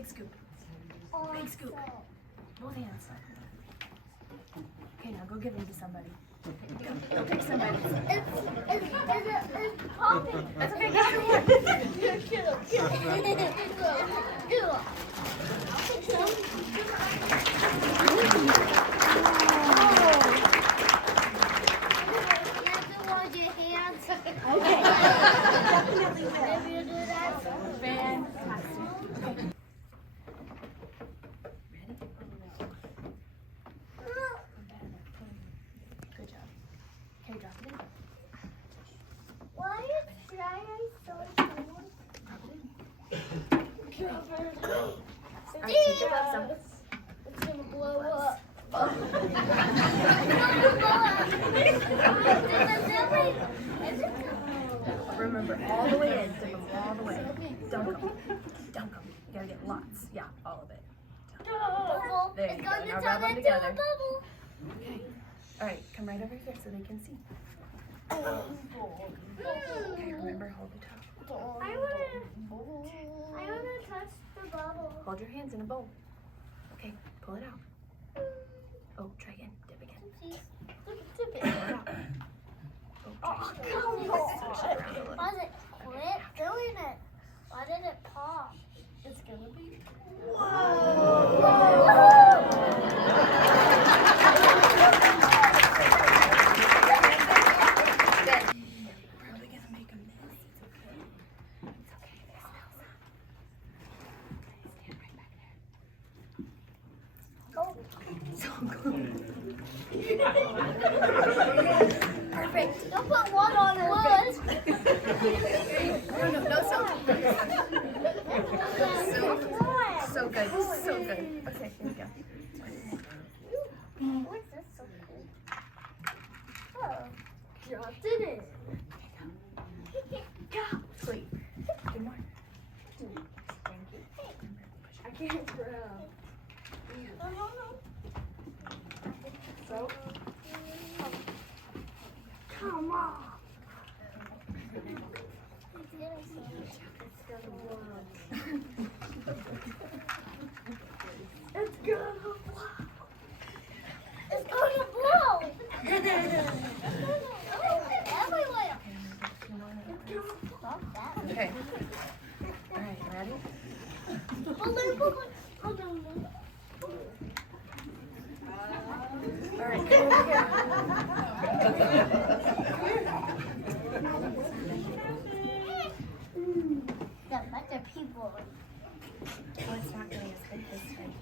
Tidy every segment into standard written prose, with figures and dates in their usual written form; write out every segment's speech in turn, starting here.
Big scoop. Big scoop. Both hands. Okay, now go give them to somebody. Go pick somebody. It's popping. That's okay, get your hand. Okay. Definitely will. Maybe you do that. Fantastic. Okay. Good job. Okay, drop it in. Why is Shawnee so small? Alright, take your gloves off. It's gonna blow up. Remember, all the way in. Dip them all the way. Dunk them. Dunk them. You gotta get lots. Yeah, all of it. There you go. Now rub them together. Okay. Alright, come right over here so they can see. Okay, remember, hold the top. I wanna touch the bubble. Hold your hands in a bowl. Okay, pull it out. Oh, try again. Dip again. Dip it. Pull it out. Oh, try again. Switch it around a little. Why did it quit doing it? Why did it pop? It's gonna be. Probably gonna make a mess. It's okay. It's okay. They smell some. Okay, stand right back there. So good. Perfect. Don't put one on wood. No, so good. So good. Okay, here we go. What's this so cool? Oh, dropped it in. Sweet. Good more. I can't grab. So, Come on. it's gonna blow. It's gonna blow. Everywhere. Stop that. Okay. All right, ready? Balloon. All right, come over here. That bunch of people. Oh, it's not really as big this time.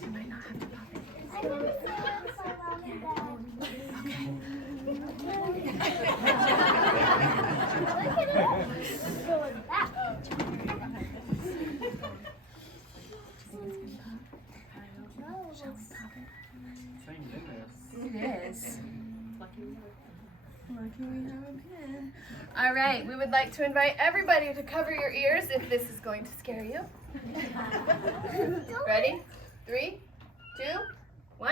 You might not have to pop it. I never saw mom and dad. Look at it. It's going back. Shall we pop it? Same goodness. It is. Lucky we have a pin. All right, we would like to invite everybody to cover your ears if this is going to scare you. Ready? 3, 2, 1.